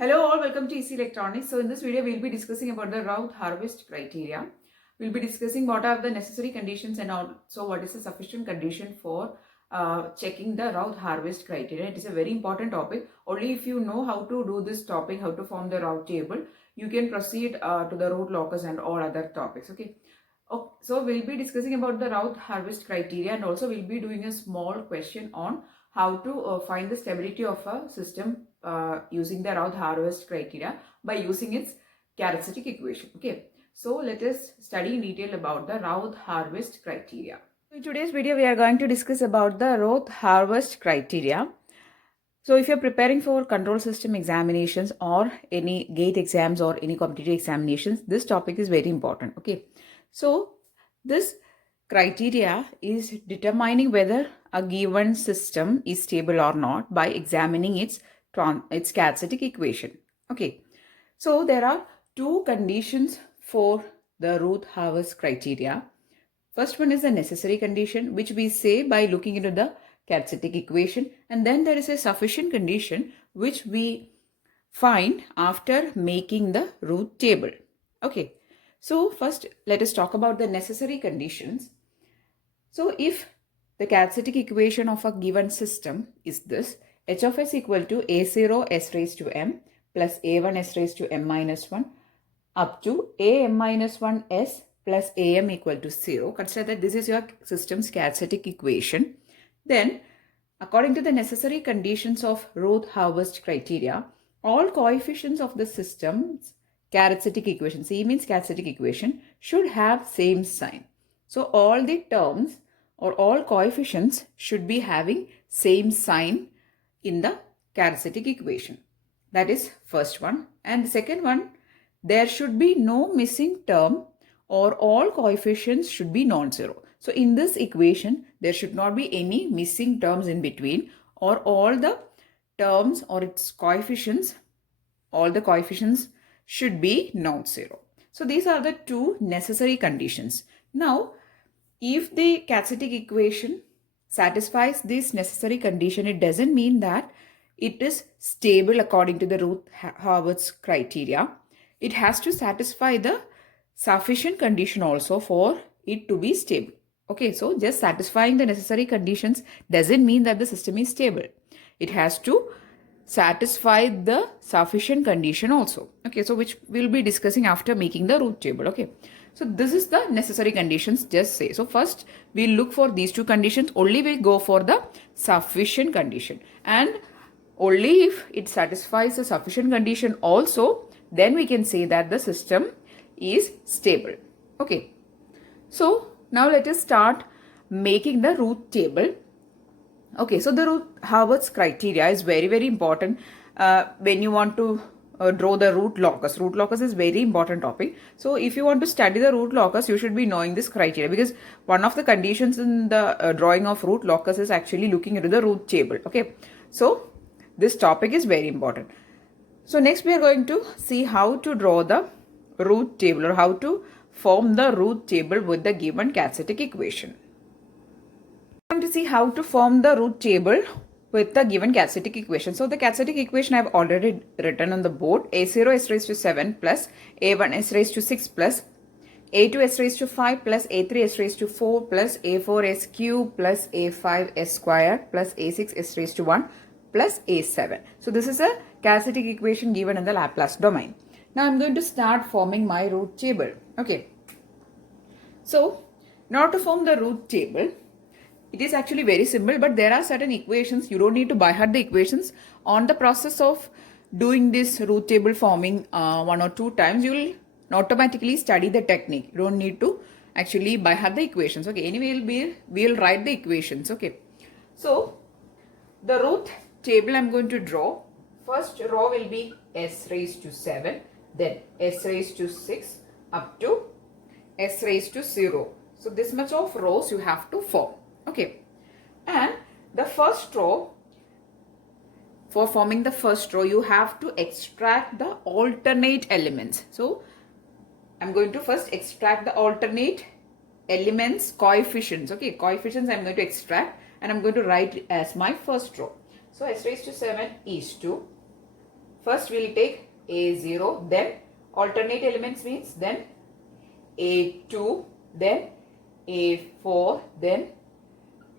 Hello all, welcome to EC Electronics. So in this video, we'll be discussing about the Routh harvest criteria. We'll be discussing what are the necessary conditions and also what is the sufficient condition for checking the Routh harvest criteria. It is a very important topic. Only if you know how to do this topic, how to form the Routh table, you can proceed to the root locus and all other topics. Okay. So we'll be discussing about the Routh harvest criteria, and also we'll be doing a small question on how to find the stability of a system using the Routh harvest criteria by using its characteristic equation. Okay, so let us study in detail about the Routh harvest criteria. In today's video, we are going to discuss about the Routh harvest criteria. So if you're preparing for control system examinations or any gate exams or any competitive examinations, this topic is very important. Okay, so this criteria is determining whether a given system is stable or not by examining its characteristic equation. Okay, so there are two conditions for the Routh harvest criteria. First one is the necessary condition, which we say by looking into the characteristic equation, and then there is a sufficient condition which we find after making the Routh table. Okay, so first let us talk about the necessary conditions. So if the characteristic equation of a given system is this: h of s equal to a0 s raised to m plus a1 s raised to m minus 1 up to am minus 1 s plus am equal to 0. Consider that this is your system's characteristic equation. Then, according to the necessary conditions of Routh harvest criteria, all coefficients of the system's characteristic equation, C means characteristic equation, should have same sign. So all the terms or all coefficients should be having same sign in the characteristic equation. That is first one. And the second one, there should be no missing term or all coefficients should be non-zero. So in this equation, there should not be any missing terms in between, or all the terms or its coefficients, all the coefficients should be non-zero. So these are the two necessary conditions. Now, if the characteristic equation satisfies this necessary condition, it doesn't mean that it is stable according to the Routh harvest criteria. It has to satisfy the sufficient condition also for it to be stable. Okay, so just satisfying the necessary conditions doesn't mean that the system is stable. It has to satisfy the sufficient condition also. Okay, so which we'll be discussing after making the Routh table. Okay, so this is the necessary conditions, just say. So first we'll look for these two conditions, only we'll go for the sufficient condition, and only if it satisfies the sufficient condition also, then we can say that the system is stable. Okay, so now let us start making the Routh table. Okay, so the Routh harvest criteria is very important when you want to draw the root locus. Root locus is very important topic. So if you want to study the root locus, you should be knowing this criteria, because one of the conditions in the drawing of root locus is actually looking into the Routh table. Okay, so this topic is very important. So next we are going to see how to draw the Routh table, or how to form the Routh table with the given characteristic equation. We are going to see how to form the Routh table with the given characteristic equation. So the characteristic equation I have already written on the board: a0 s raised to 7 plus a1 s raised to 6 plus a2 s raised to 5 plus a3 s raised to 4 plus a4 s cube plus a5 s square plus a6 s raised to 1 plus a7. So this is a characteristic equation given in the Laplace domain. Now I'm going to start forming my Routh table. Okay. So in order to form the Routh table, it is actually very simple, but there are certain equations. You don't need to by heart the equations. On the process of doing this Routh table forming one or two times, you will automatically study the technique. You don't need to actually by heart the equations. Okay. Anyway, we'll write the equations. Okay. So the Routh table I'm going to draw. First row will be s raised to 7, then s raised to 6 up to s raised to 0. So this much of rows you have to form. Okay, and the first row, for forming the first row, you have to extract the alternate elements. So I'm going to first extract the alternate elements coefficients. Okay, coefficients I'm going to extract, and I'm going to write as my first row. So s raised to 7 is to First we'll take A0, then alternate elements means then A2, then A4, then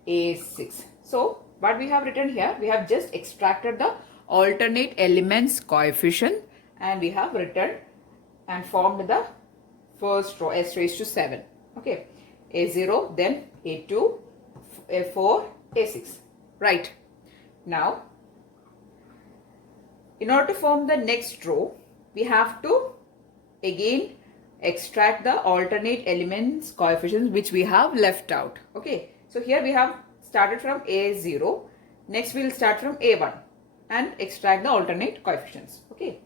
A6. So what we have written here, we have just extracted the alternate elements coefficient and we have written and formed the first row s raised to 7. Okay, A0, then A2, A4, A6. Right. Now, in order to form the next row, we have to again extract the alternate elements coefficients which we have left out. Okay, so here we have started from A0. Next we will start from A1 and extract the alternate coefficients. Okay,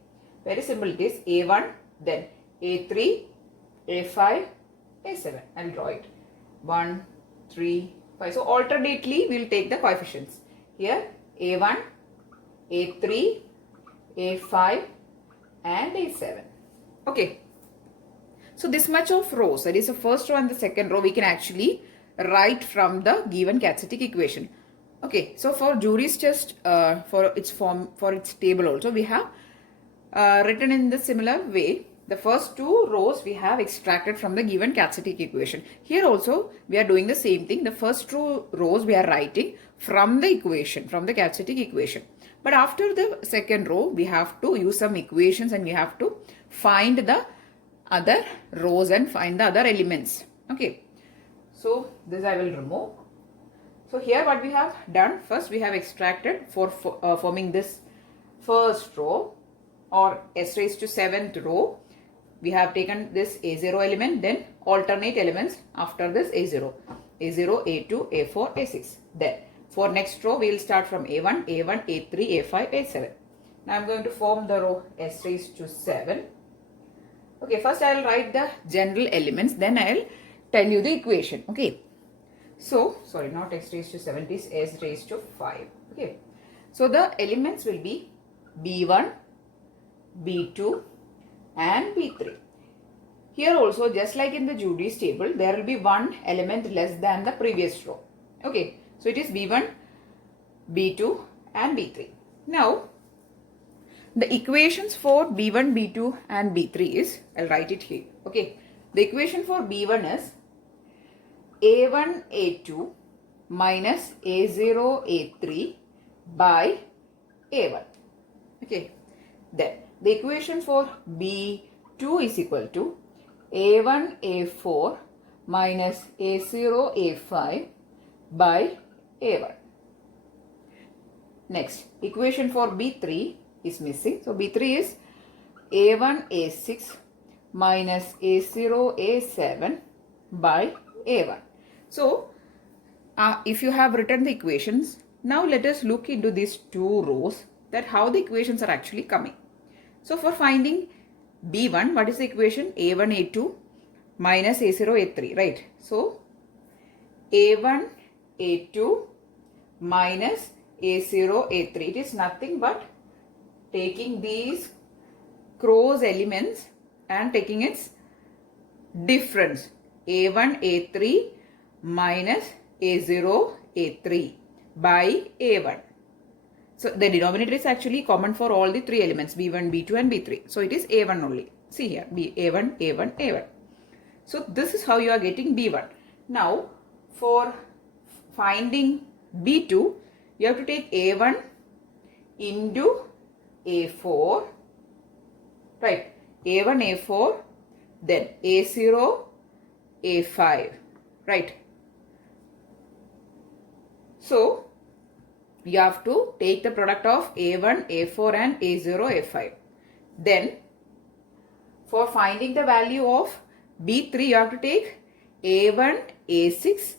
very simple it is. A1, then A3, A5, A7. I will draw it. 1, 3, 5. So alternately we will take the coefficients. Here A1, A3, A5 and A7. Okay. So this much of rows, that is the first row and the second row, we can actually write from the given quadratic equation. Okay, so for jury's test, for its form, for its table also, we have written in the similar way. The first two rows we have extracted from the given quadratic equation. Here also we are doing the same thing. The first two rows we are writing from the equation, from the quadratic equation. But after the second row, we have to use some equations and we have to find the other rows and find the other elements. Okay, so this I will remove. So here what we have done, first we have extracted for forming this first row or s raised to 7th row. We have taken this A0 element, then alternate elements after this A0, A2, A4, A6. Then for next row we will start from A1, A3, A5, A7. Now I am going to form the row s raised to 7. Okay, first I will write the general elements, then I will tell you the equation. Okay, so sorry, not s raised to 7, it is s raised to 5. Okay, so the elements will be B1, B2 and B3. Here also, just like in the Judy's table, there will be one element less than the previous row. Okay, so it is B1, B2 and B3. Now, the equations for B1, B2 and B3 is, I'll write it here. Okay, the equation for B1 is A1, A2 minus A0, A3 by A1. Okay, then the equation for B2 is equal to A1, A4 minus A0, A5 by A1. Next, equation for B3 is missing. So, B3 is A1, A6 minus A0, A7 by A1. So, if you have written the equations, now let us look into these two rows, that how the equations are actually coming. So, for finding B1, what is the equation? A1, A2 minus A0, A3, right? So, A1, A2 minus A0, A3. It is nothing but taking these cross elements and taking its difference. A1, A3 minus A0, A3 by A1. So, the denominator is actually common for all the three elements B1, B2 and B3. So, it is A1 only. See here, A1, A1, A1. So, this is how you are getting B1. Now, for finding B2, you have to take A1 into A4, right? A1, A4, then A0, A5, right? So, you have to take the product of A1, A4 and A0, A5. Then, for finding the value of B3, you have to take A1, A6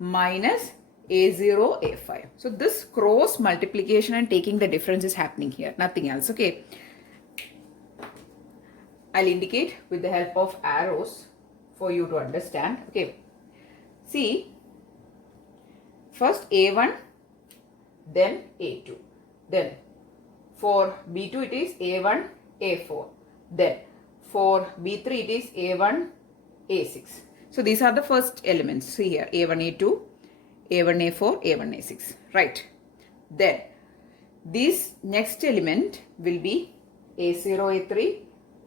minus A0, A5. So, this cross multiplication and taking the difference is happening here, nothing else. Okay. I'll indicate with the help of arrows for you to understand. Okay. See, first A1, then A2. Then for B2 it is A1, A4. Then for B3 it is A1, A6. So these are the first elements. See here, A1, A2, A1, A4, A1, A6. Right. Then this next element will be A0, A3,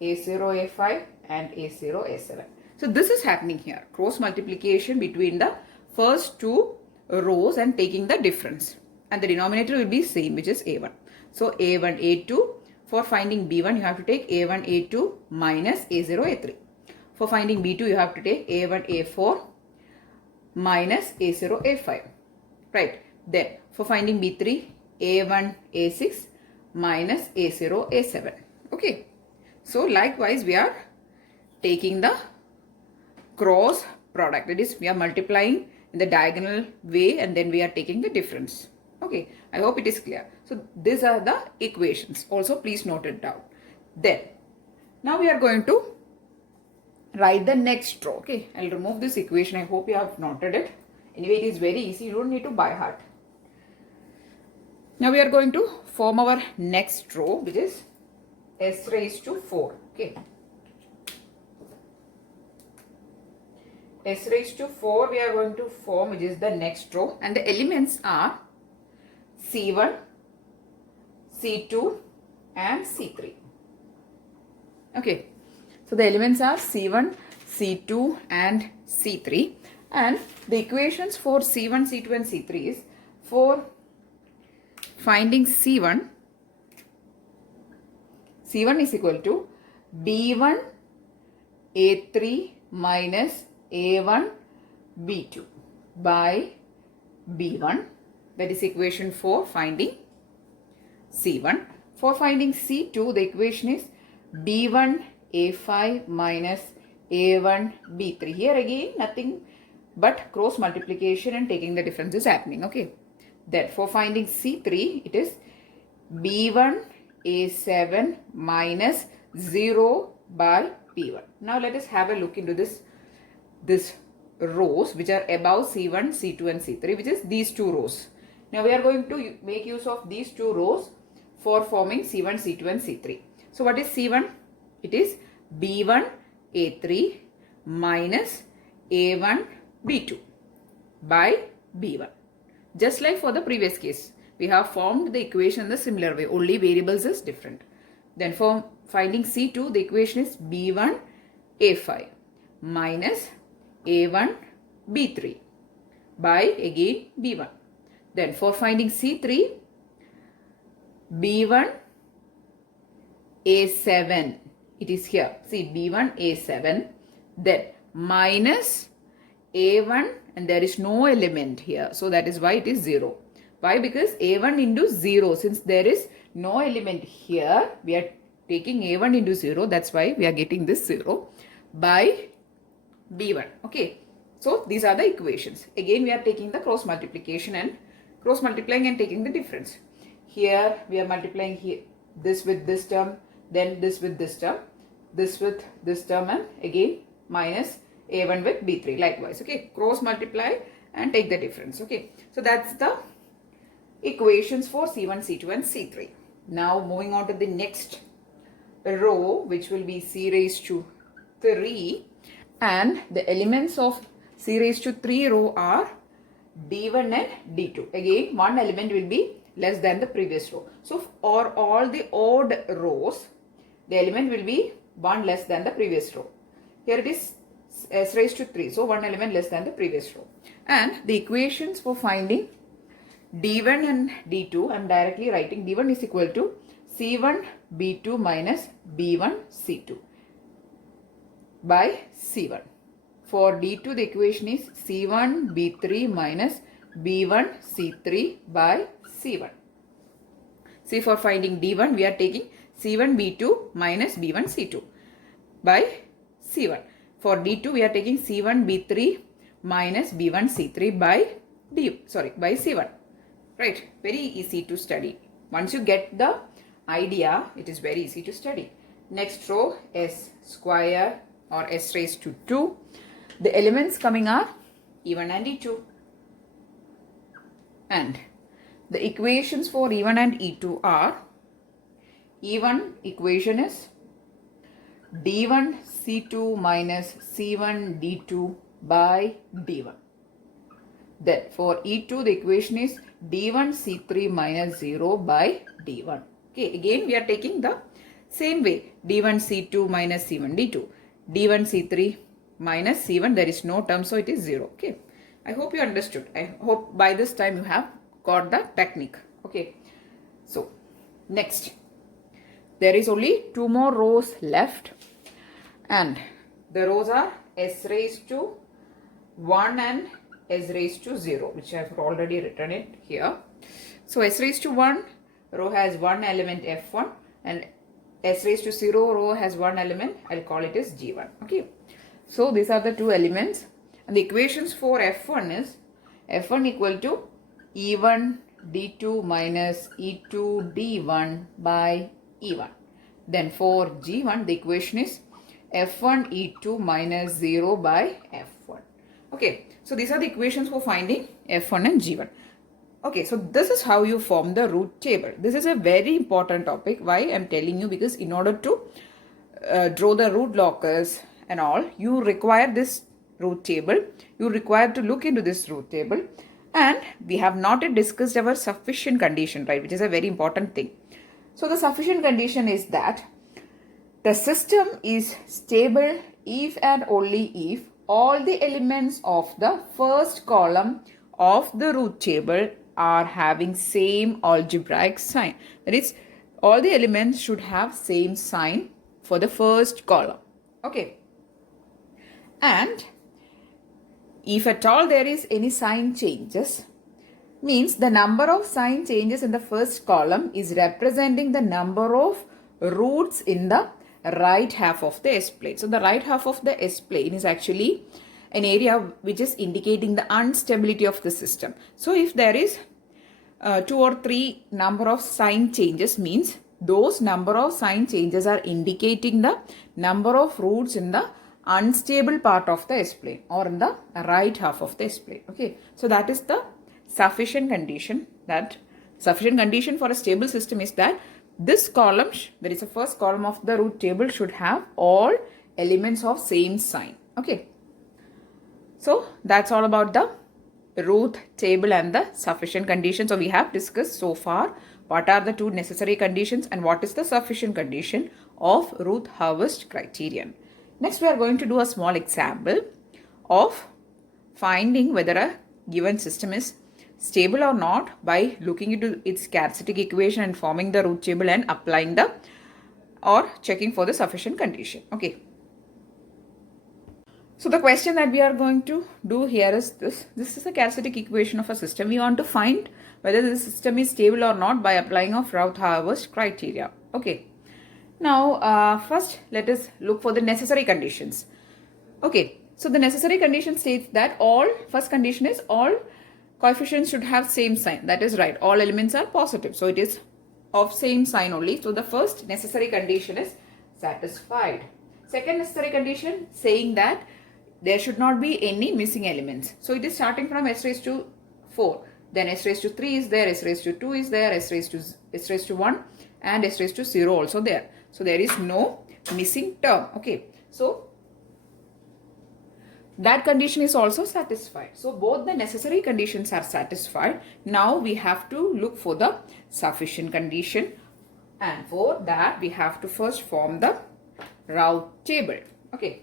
A0, A5 and A0, A7. So this is happening here. Cross multiplication between the first two rows and taking the difference. And the denominator will be same, which is A1. So A1, A2. For finding B1, you have to take A1, A2 minus A0, A3. For finding B2, you have to take A1, A4 minus A0, A5. Right. Then for finding B3, A1, A6 minus A0, A7. Okay. So likewise, we are taking the cross product. That is, we are multiplying in the diagonal way and then we are taking the difference. Okay. I hope it is clear. So these are the equations. Also, please note it down. Then, now we are going to write the next row. Okay. I'll remove this equation. I hope you have noted it. Anyway, it is very easy. You don't need to by heart. Now we are going to form our next row, which is S raised to 4. Okay. S raised to 4 we are going to form, which is the next row. And the elements are C1, C2 and C3. Okay. So the elements are C1, C2 and C3. And the equations for C1, C2 and C3 is, for finding C1 is equal to B1 A3 minus A1 B2 by B1. That is equation for finding C1. For finding C2, the equation is B1 A5 minus A1 B3. Here again nothing but cross multiplication and taking the difference is happening. Okay. Then for finding C3, it is B1 A7 minus 0 by B1. Now let us have a look into this rows which are above C1, C2 and C3, which is these two rows. Now we are going to make use of these two rows for forming C1, C2 and C3. So what is C1? It is B1 A3 minus A1 B2 by B1. Just like for the previous case, we have formed the equation in the similar way, only variables is different. Then for finding C2, the equation is B1 A5 minus A1 B3 by again B1. Then for finding C3, B1 A7, it is here. See, B1 A7, then minus A1, and there is no element here. So that is why it is 0. Why? Because A1 into 0, since there is no element here, we are taking A1 into 0. That's why we are getting this 0 by B1. Okay. So these are the equations. Again, we are taking the cross multiplication and cross multiplying and taking the difference. Here we are multiplying here this with this term, then this with this term, this with this term, and again minus A1 with B3 likewise. Okay, cross multiply and take the difference. Okay, so that's the equations for C1, C2 and C3. Now moving on to the next row, which will be C raised to 3, and the elements of C raised to 3 row are D1 and D2. Again, one element will be less than the previous row. So for all the odd rows, the element will be one less than the previous row. Here it is S raised to 3. So one element less than the previous row. And the equations for finding D1 and D2, I am directly writing D1 is equal to C1 B2 minus B1 C2 by C1. For D2, the equation is C1 B3 minus B1 C3 by C1. See, for finding D1, we are taking C1 B2 minus B1 C2 by C1. For D2, we are taking C1 B3 minus B1 C3 by by C1. Right? Very easy to study. Once you get the idea, it is very easy to study. Next row, S square or S raised to 2. The elements coming are E1 and E2. And the equations for E1 and E2 are, E1 equation is D1 C2 minus C1 D2 by D1. Then for E2, the equation is D1 C3 minus 0 by D1. Okay, again we are taking the Same way, D1 C2 minus C1 D2. D1 C3 minus C1, there is no term, so it is 0. Okay. I hope you understood. I hope by this time you have got the technique. Okay. So, next. There is only 2 more rows left. And the rows are S raised to 1 and S raised to 0, which I have already written it here. So, S raised to 1 row has one element F1 and S raised to 0 row has one element, I'll call it as G1. Okay. So, these are the two elements. And the equations for F1 is F1 equal to E1 D2 minus E2 D1 by E1. Then for G1, the equation is F1 E2 minus 0 by F1. Okay. So, these are the equations for finding F1 and G1. Okay, so this is how you form the Routh table. This is a very important topic. Why I am telling you? Because in order to draw the Routh locus and all, you require this Routh table. You require to look into this Routh table. And we have not yet discussed our sufficient condition, right? Which is a very important thing. So the sufficient condition is that the system is stable if and only if all the elements of the first column of the Routh table are having same algebraic sign. That is, all the elements should have same sign for the first column. Okay. And if at all there is any sign changes, means the number of sign changes in the first column is representing the number of roots in the right half of the S-plane. So the right half of the S-plane is actually an area which is indicating the instability of the system. So if there is 2 or 3 number of sign changes, means those number of sign changes are indicating the number of roots in the unstable part of the S-plane or in the right half of the S-plane. Okay, so that is the sufficient condition. That sufficient condition for a stable system is that this column, that is the first column of the Routh table, should have all elements of same sign. Okay. So that's all about the Routh table and the sufficient condition. So we have discussed so far what are the 2 necessary conditions and what is the sufficient condition of Routh-Hurwitz criterion. Next we are going to do a small example of finding whether a given system is stable or not by looking into its characteristic equation and forming the Routh table and applying the or checking for the sufficient condition. Okay. So the question that we are going to do here is this. This is a characteristic equation of a system. We want to find whether the system is stable or not by applying of Routh-Hurwitz criteria. Okay. Now, first let us look for the necessary conditions. Okay. So the necessary condition states that first condition is all coefficients should have same sign. That is right. All elements are positive. So it is of same sign only. So the first necessary condition is satisfied. Second necessary condition saying that there should not be any missing elements. So it is starting from S raised to 4. Then S raised to 3 is there, S raised to 2 is there, S raised to 1 and S raised to 0 also there. So there is no missing term. Okay. So that condition is also satisfied. So both the necessary conditions are satisfied. Now we have to look for the sufficient condition. And for that we have to first form the Routh table. Okay.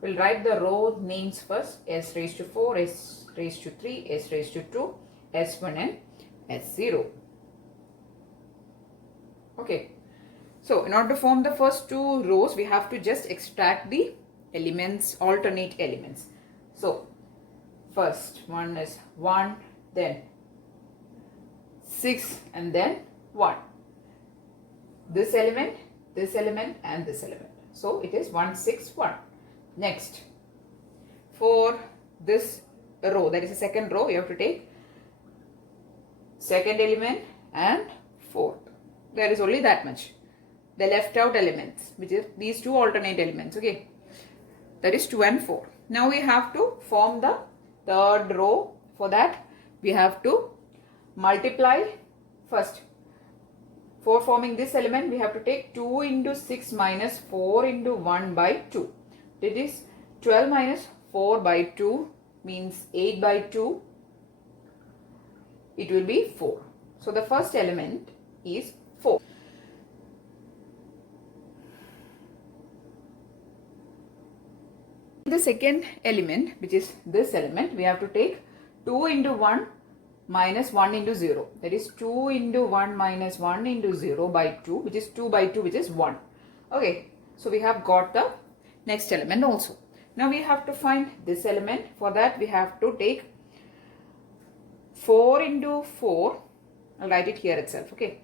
We'll write the row names first. S raised to 4, S raised to 3, S raised to 2, S1 and S0. Okay. So in order to form the first 2 rows, we have to just extract the elements, alternate elements. So first one is 1, then 6 and then 1. This element and this element. So it is 1, 6, 1. Next, for this row, that is the second row, you have to take second element and fourth. There is only that much. The left out elements, which is these 2 alternate elements. Okay, that is 2 and 4. Now we have to form the third row. For that, we have to multiply first. For forming this element, we have to take 2 into 6 minus 4 into 1 by 2. It is 12 minus 4 by 2 means 8 by 2. It will be 4. So the first element is 4. The second element, which is this element, we have to take 2 into 1 minus 1 into 0. That is 2 into 1 minus 1 into 0 by 2, which is 2 by 2, which is 1. Okay, so we have got the next element also. Now we have to find this element. For that we have to take 4 into 4. I'll write it here itself. Okay,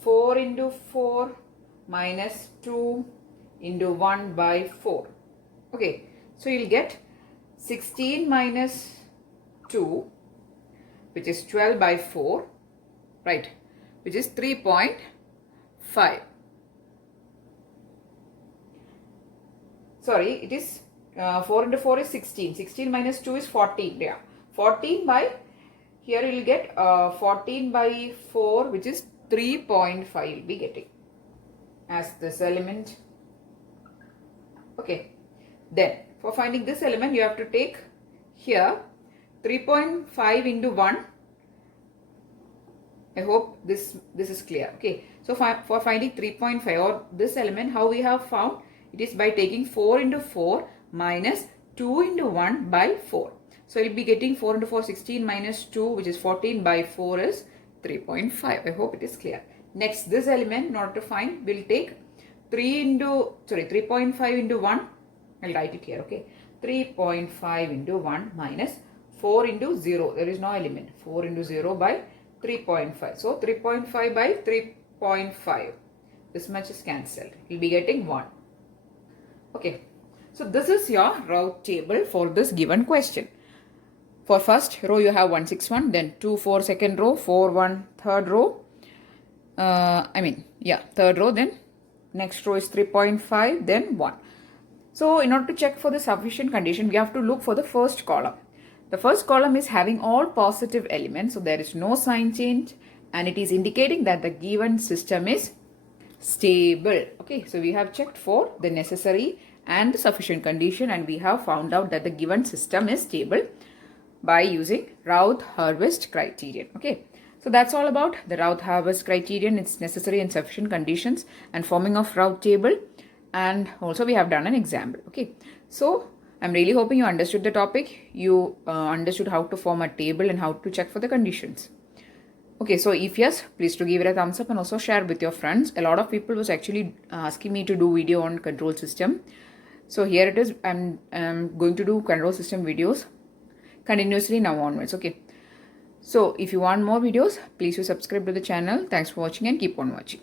4 into 4 minus 2 into 1 by 4. Okay, so you'll get 16 minus 2, which is 12 by 4, right, which is 3.5. Sorry, it is 4 into 4 is 16. 16 minus 2 is 14. Yeah, 14 by, here you will get 14 by 4, which is 3.5 you will be getting as this element. Okay, then for finding this element you have to take here 3.5 into 1. I hope this is clear. Okay, so for finding 3.5 or this element, how we have found it is by taking 4 into 4 minus 2 into 1 by 4. So you will be getting 4 into 4, 16 minus 2, which is 14 by 4 is 3.5. I hope it is clear. Next, this element in order to find, we'll take 3.5 into 1. I'll write it here. Okay, 3.5 into 1 minus 4 into 0. There is no element. 4 into 0 by 3.5. So 3.5 by 3.5. This much is cancelled. You'll be getting 1. Okay. So this is your Routh table for this given question. For first row you have 161, then 2, 4 second row, 4, 1 third row. Third row, then next row is 3.5, then 1. So in order to check for the sufficient condition, we have to look for the first column. The first column is having all positive elements, so there is no sign change and it is indicating that the given system is stable. Okay, so we have checked for the necessary and the sufficient condition and we have found out that the given system is stable by using Routh-Hurwitz criterion. Okay, so that's all about the Routh-Hurwitz criterion, its necessary and sufficient conditions and forming of Routh table, and also we have done an example. Okay, so I'm really hoping you understood the topic, you understood how to form a table and how to check for the conditions. Okay, so if yes, please to give it a thumbs up and also share with your friends. A lot of people was actually asking me to do video on control system. So here it is, I'm going to do control system videos continuously now onwards. Okay, so if you want more videos, please do subscribe to the channel. Thanks for watching and keep on watching.